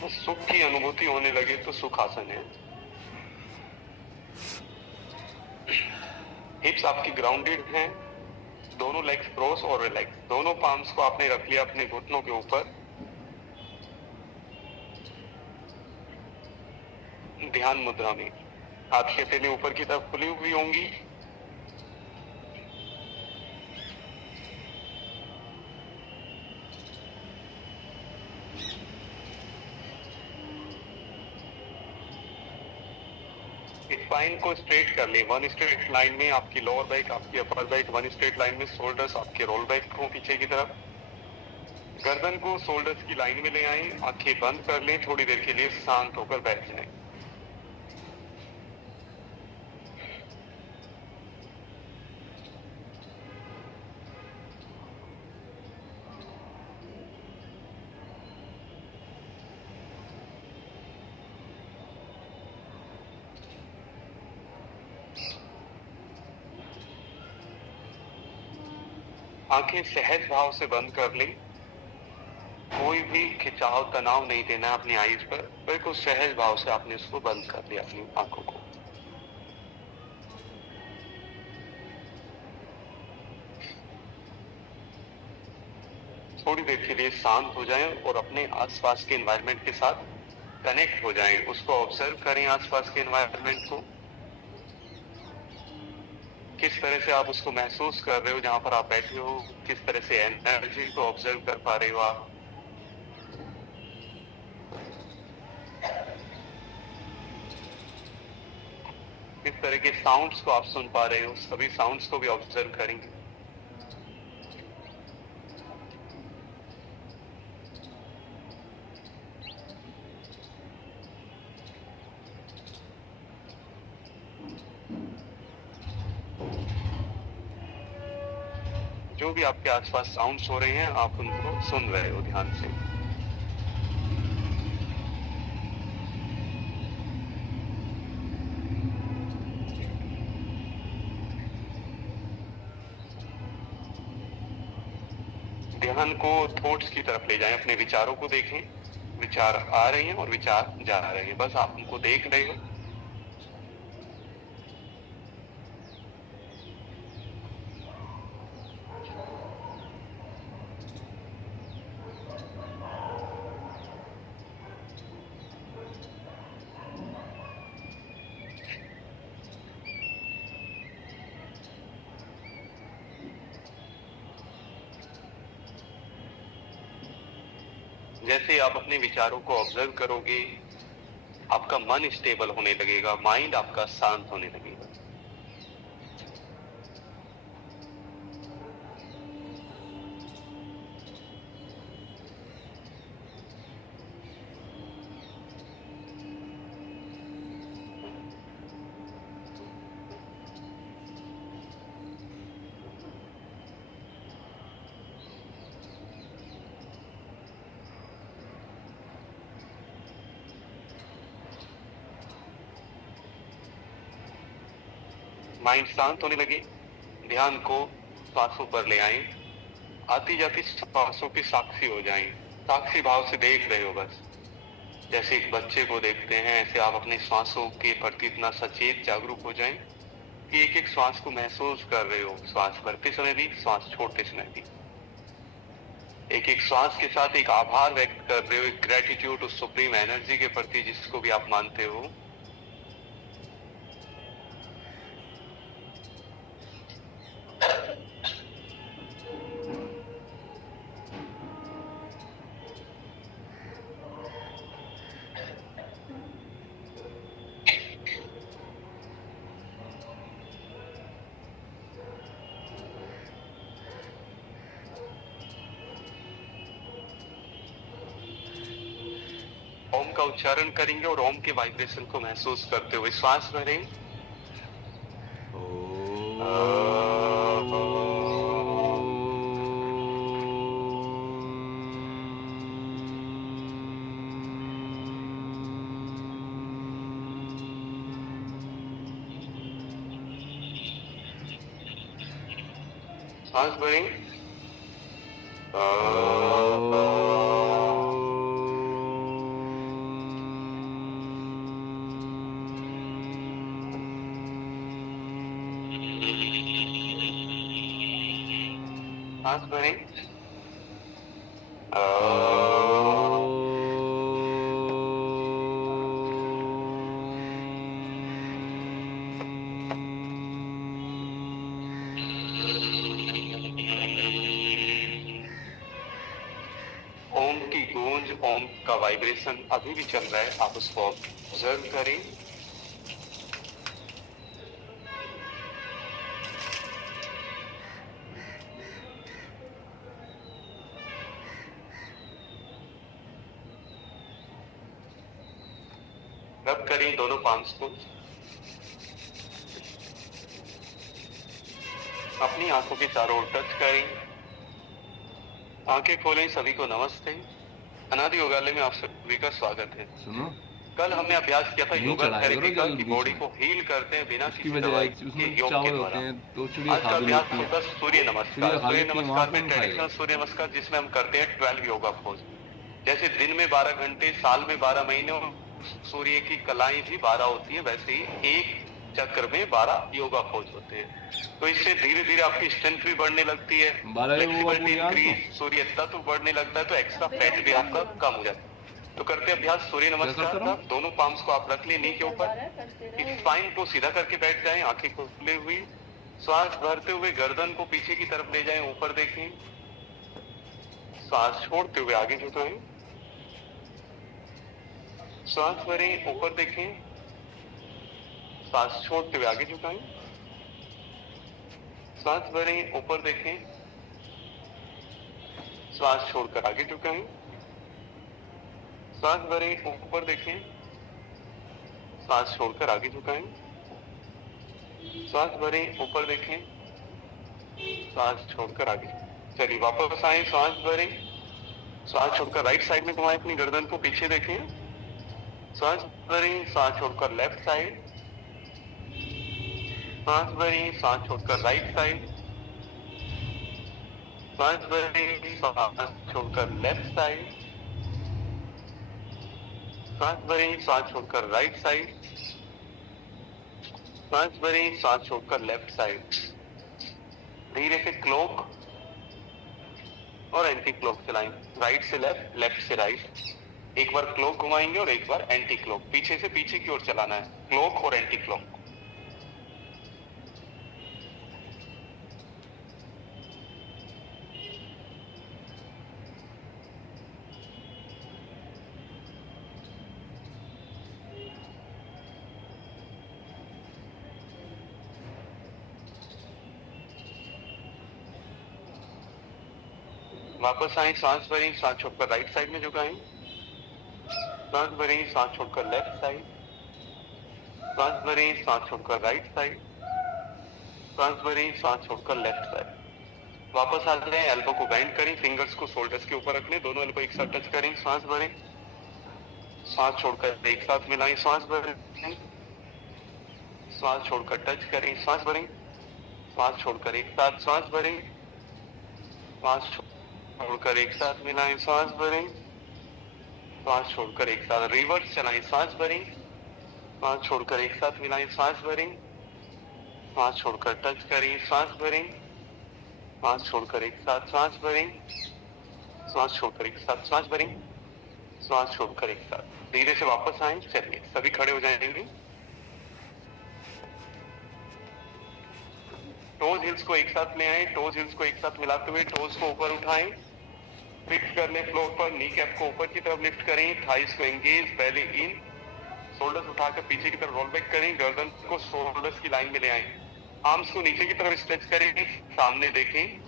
सुख की अनुभूति होने लगे तो सुखासन है। हिप्स आपकी ग्राउंडेड हैं, दोनों लेग्स क्रॉस और रिलैक्स। दोनों पाम्स को आपने रख लिया अपने घुटनों के ऊपर। ध्यान मुद्रा में हाथ की हथेली ऊपर की तरफ खुली हुई होंगी। स्पाइन को स्ट्रेट कर ले, वन स्ट्रेट लाइन में आपकी लोअर बैक, आपकी upper back one straight line में, शोल्डर्स आपके रोल बैक हो पीछे की तरफ। गर्दन को शोल्डर्स की लाइन में ले आए, आंखें बंद कर लें, थोड़ी देर के लिए शांत होकर बैठ जाएं। आंखें सहज भाव से बंद कर लें। कोई भी खिंचाव तनाव नहीं देना है अपनी आईज पर, बिल्कुल सहज भाव से आपने उसको बंद कर लिया अपनी आंखों को। थोड़ी देर के लिए शांत हो जाएं और अपने आसपास के एनवायरनमेंट के साथ कनेक्ट हो जाएं। उसको ऑब्जर्व करें, आसपास के एनवायरनमेंट को, किस तरह से आप उसको महसूस कर रहे हो जहां पर आप बैठे हो, किस तरह से एनर्जी को ऑब्जर्व कर पा रहे हो आप। किस तरह के साउंड्स को आप सुन पा रहे हो, सभी साउंड्स को भी ऑब्जर्व करेंगे। जो भी आपके आसपास साउंड्स हो रहे हैं आप उनको सुन रहे हो ध्यान से। ध्यान को थॉट्स की तरफ ले जाएं, अपने विचारों को देखें। विचार आ रहे हैं और विचार जा रहे हैं, बस आप उनको देख रहे हो। जैसे आप अपने विचारों को ऑब्जर्व करोगे, आपका मन स्टेबल होने लगेगा, माइंड आपका शांत होने लगेगा। माइंड शांत होने लगे, ध्यान को सांसों पर ले आए। आती जाती सांसों की साक्षी हो जाएं, साक्षी भाव से देख रहे हो बस। जैसे एक बच्चे को देखते हैं ऐसे आप अपने श्वासों के प्रति इतना सचेत जागरूक हो जाएं कि एक एक श्वास को महसूस कर रहे हो, श्वास भरते समय भी, श्वास छोड़ते समय भी। एक एक श्वास के साथ एक आभार व्यक्त कर रहे हो, एक ग्रेटिट्यूड उस सुप्रीम एनर्जी के प्रति जिसको भी आप मानते हो। ओम का उच्चारण करेंगे और ओम के वाइब्रेशन को महसूस करते हुए श्वास भरें। सांस भरें। सांस भरें। ओम की गूंज, ओम का वाइब्रेशन अभी भी चल रहा है, आप उसको ऑब्जर्व करें। रब करें दोनों पाम्स को, अपनी आंखों के चारों ओर टच करें, आंखें खोलें। सभी को नमस्ते। अनादि योगालय में आप सभी का स्वागत है। सुनो, कल हमने अभ्यास किया था योगा थेरेपी का, कि बॉडी में को हील करते हैं बिना उसकी किसी वजह दवाई उसमें के योग चावल के होते द्वारा। हैं तो चिड़िया आज खा का भी अभ्यास लेती है। होगा सूर्य चिड़िया नमस्कार। खा सूर्य लेती है, नमस्कार वहाँ में कौन ट्रेडिशनल खाएगा? सूर्य नमस्कार जिसमें हम करते हैं 12 योगा पोज। जैसे दिन में 12 घंटे, साल में 12 महीने और सूर्य की कलाएं भी 12 होती है, वैसे ही एक चक्र में 12 योगा पोज होते हैं। तो इससे धीरे धीरे आपकी स्ट्रेंथ भी बढ़ने लगती है, फ्लेक्सिबिलिटी इंक्रीज, सूर्य तत्व बढ़ने लगता है, तो एक्स्ट्रा फैट भी आपका कम हो जाता है। तो करते अभ्यास सूर्य नमस्कार का। दोनों पाम्स को आप रख लें नी के ऊपर, स्पाइन को सीधा करके बैठ जाएं, आंखें खुले हुई। श्वास भरते हुए गर्दन को पीछे की तरफ ले जाएं, ऊपर देखें। श्वास छोड़ते हुए आगे झुकाएं, श्वास भरें, ऊपर देखें। श्वास छोड़ते हुए आगे झुकाएं, श्वास भरें, ऊपर देखें। श्वास छोड़कर आगे झुकाएं, श्वास भरें, ऊपर देखें। श्वास छोड़कर आगे झुकाएं, श्वास भरें, ऊपर देखें। श्वास छोड़कर आगे। चलिए वापस आए, श्वास भरें, श्वास छोड़कर राइट साइड में घुमाएं, अपनी गर्दन को पीछे देखें। श्वास भरें, श्वास छोड़कर लेफ्ट साइड। श्वास भरें, श्वास छोड़कर राइट साइड। श्वास भरें, श्वास छोड़कर लेफ्ट साइड। श्वास भरें, श्वास छोड़कर राइट साइड। श्वास भरें, श्वास छोड़कर लेफ्ट साइड। धीरे से क्लॉक और एंटी क्लॉक चलाएं, राइट से लेफ्ट, लेफ्ट से राइट। एक बार क्लॉक घुमाएंगे और एक बार एंटी क्लॉक, पीछे से पीछे की ओर चलाना है, क्लॉक और एंटी क्लॉक। वापस आए, सांस भरें, सांस छोड़कर राइट साइड में झुकाएं। सांस भरें, सांस छोड़कर लेफ्ट साइड। सांस भरें, सांस छोड़कर राइट साइड। सांस भरें, सांस छोड़कर लेफ्ट साइड। वापस आ जाएं, एल्बो को बेंड करें, फिंगर्स को शोल्डर्स के ऊपर रख लें, दोनों एल्बो एक साथ टच करें। सांस भरें, सांस छोड़कर एक साथ मिलाएं। सांस भरें, सांस छोड़कर टच करें। सांस भरें, सांस छोड़कर एक साथ। सांस भरें, सांस छोड़कर एक साथ मिलाएं। सांस भरें, सांस छोड़कर एक साथ। रिवर्स चलाएं, सांस भरें, सांस छोड़कर एक साथ मिलाएं। सांस भरें, सांस छोड़कर टच करें। सांस भरें, सांस छोड़कर एक साथ। सांस भरें, सांस छोड़कर एक साथ। सांस भरें, सांस छोड़कर एक साथ। धीरे से वापस आए। चलिए सभी खड़े हो जाएंगे। टोज हिल्स को एक साथ ले आए, टोज हिल्स को एक साथ मिलाते हुए टोज को ऊपर उठाएं, फिक्स कर लें फ्लोर पर। नी कैप को ऊपर की तरफ लिफ्ट करें, थाइस को एंगेज, पहले इन, शोल्डर्स उठाकर पीछे की तरफ रोल बैक करें, गर्दन को शोल्डर्स की लाइन में ले आए, आर्म्स को नीचे की तरफ स्ट्रेच करें, सामने देखें।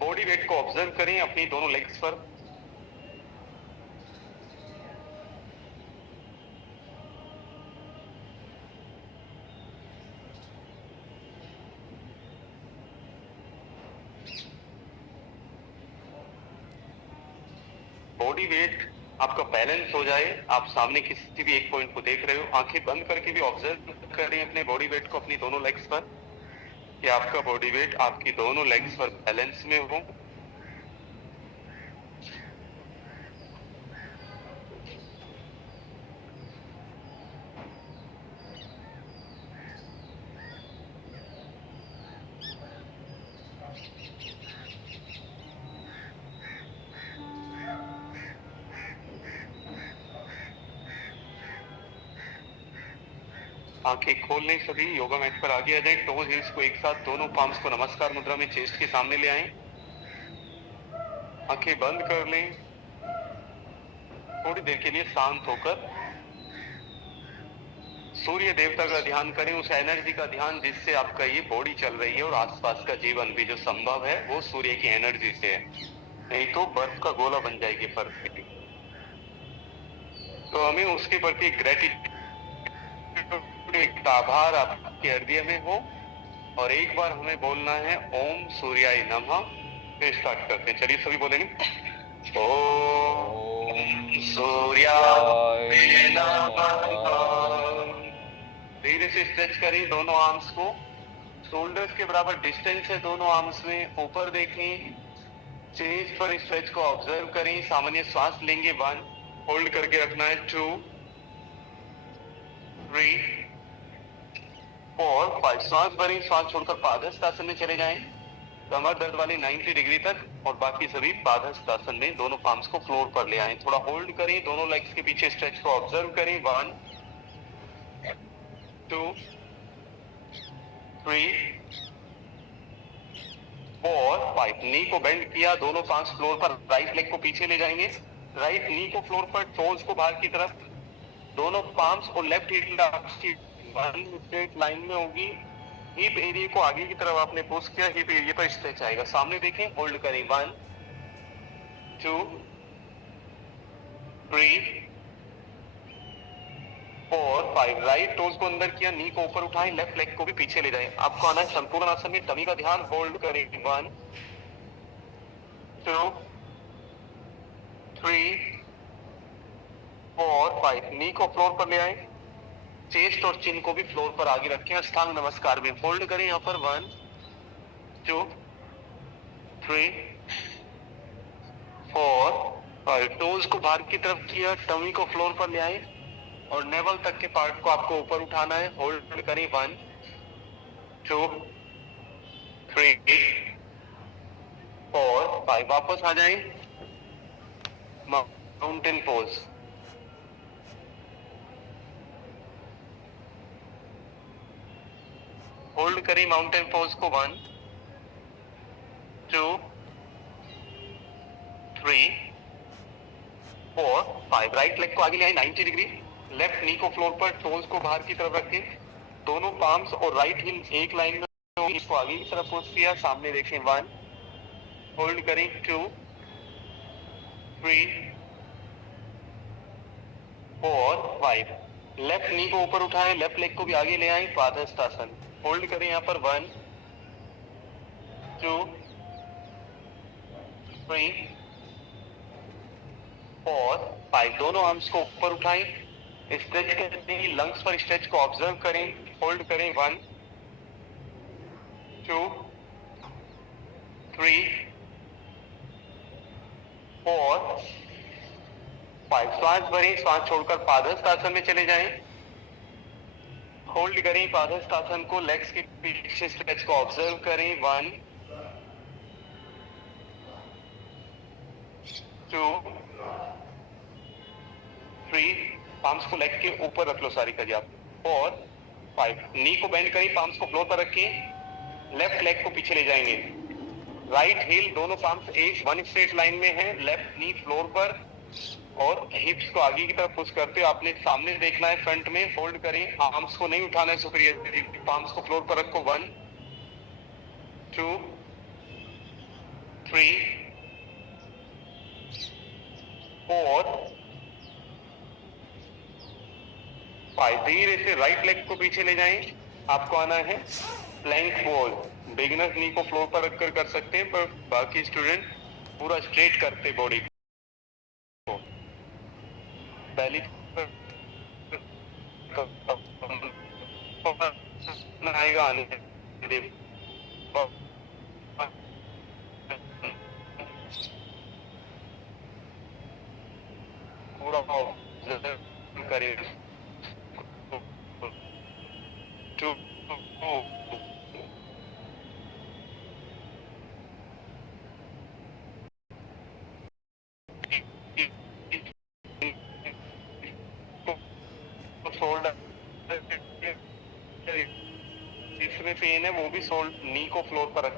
बॉडी वेट को ऑब्जर्व करें अपनी दोनों लेग्स पर। बॉडी वेट आपका बैलेंस हो जाए, आप सामने किसी भी एक पॉइंट को देख रहे हो, आंखें बंद करके भी ऑब्जर्व करें अपने बॉडी वेट को अपनी दोनों लेग्स पर, कि आपका बॉडी वेट आपकी दोनों लेग्स पर बैलेंस में हो। आंखें खोल लें सभी, योगा मैट पर आगे आ जाए, टोज हिल्स को एक साथ, दोनों पाम्स को नमस्कार मुद्रा में चेस्ट के सामने ले आएं, आंखें बंद कर लें, थोड़ी देर के लिए शांत होकर सूर्य देवता का ध्यान करें, उस एनर्जी का ध्यान जिससे आपका ये बॉडी चल रही है और आसपास का जीवन भी जो संभव है वो सूर्य की एनर्जी से है, नहीं तो बर्फ का गोला बन जाएगी पृथ्वी। तो हमें उसके प्रति ग्रेटिट्यूड, एक आभार आपके हृदय में हो, और एक बार हमें बोलना है ओम सूर्याय नमः। फिर स्टार्ट करते हैं, चलिए सभी बोलेंगे ओम सूर्याय नमः। धीरे से स्ट्रेच करें दोनों आर्म्स को, शोल्डर्स के बराबर डिस्टेंस है दोनों आर्म्स में, ऊपर देखें, चेस्ट पर स्ट्रेच को ऑब्जर्व करें, सामान्य श्वास लेंगे 1, होल्ड करके रखना है 2, 3, 4, 5, श्वास भरें, श्वास छोड़कर पादहस्तासन में चले जाएं, कमर दर्द वाली 90 डिग्री तक, और बाकी सभी पादहस्तासन में दोनों पाम्स को फ्लोर पर ले आएं, थोड़ा होल्ड करें, दोनों लेग्स के पीछे स्ट्रेच को ऑब्जर्व करें 1, 2, 3, 4, 5, नी को बेंड किया, दोनों पाम्स फ्लोर पर, राइट लेग को पीछे ले जाएंगे, राइट नी को फ्लोर पर, टोज को बाहर की तरफ, दोनों पाम्स और लेफ्ट हील स्ट्रेट लाइन में होगी, हिप एरिया को आगे की तरफ आपने पुश किया, हिप एरिया पर स्ट्रेच आएगा, सामने देखें, होल्ड करें 1, 2, 3, 4, 5, राइट टोज को अंदर किया, नी को ऊपर उठाएं, लेफ्ट लेग को भी पीछे ले जाएं, आपको आना है संपूर्ण आसन में, टमी का ध्यान, होल्ड करें 1, 2, 3, 4, 5, नी को फ्लोर पर ले आए, चेस्ट और चिन को भी फ्लोर पर आगे रखें, अष्टांग नमस्कार में फोल्ड करें, यहाँ पर 1, 2, 3, 4, 5, टोज को बाहर की तरफ किया, टमी को फ्लोर पर ले आए, और नेवल तक के पार्ट को आपको ऊपर उठाना है, होल्ड करें 1, 2, 3, 4, 5, वापस आ जाएं, माउंटेन पोज, होल्ड करें माउंटेन पोज को 1, 2, 3, 4, 5, राइट लेग को आगे ले आए 90 डिग्री, लेफ्ट नी को फ्लोर पर, टोज को बाहर की तरफ रखें, दोनों पाम्स और राइट हील एक लाइन में, इसको आगे की तरफ पुश किया, सामने देखें 1, होल्ड करें 2, 3, 4, 5, लेफ्ट नी को ऊपर उठाएं, लेफ्ट लेग को भी आगे ले आएं, पादहस्तासन, होल्ड करें यहाँ पर 1, 2, 3, 4, 5, दोनों आर्म्स को ऊपर उठाएं, स्ट्रेच करें, लंग्स पर स्ट्रेच को ऑब्जर्व करें, होल्ड करें 1, 2, 3, 4, 5, श्वास भरें, श्वास छोड़कर पादहस्तासन में चले जाएं, होल्ड करें पादहस्तासन को, लेग्स के पीछे स्ट्रेच को ऑब्जर्व करें 1, 2, 3, पाम्स को लेग के ऊपर रख लो सारी कजी आप, 4, 5, नी को बेंड करें, पाम्स को फ्लोर पर रखें, लेफ्ट लेग को पीछे ले जाएंगे, राइट हील दोनों पाम्स एक 1 स्ट्रेट लाइन में है, लेफ्ट नी फ्लोर पर, और हिप्स को आगे की तरफ पुश करते हो, आपने सामने देखना है फ्रंट में, होल्ड करें, आर्म्स को नहीं उठाना है सुपीरियर, पाम्स को फ्लोर पर रखो 1, 2, 3, 4, 5, धीरे से राइट लेग को पीछे ले जाएं, आपको आना है प्लैंक पोज, बिगिनर्स नी को फ्लोर पर रखकर कर सकते हैं, पर बाकी स्टूडेंट पूरा स्ट्रेट करते बॉडी को, पहली आएगा आने पूरा करें 2, शोल्डर में पेन है वो भी नी को फ्लोर पर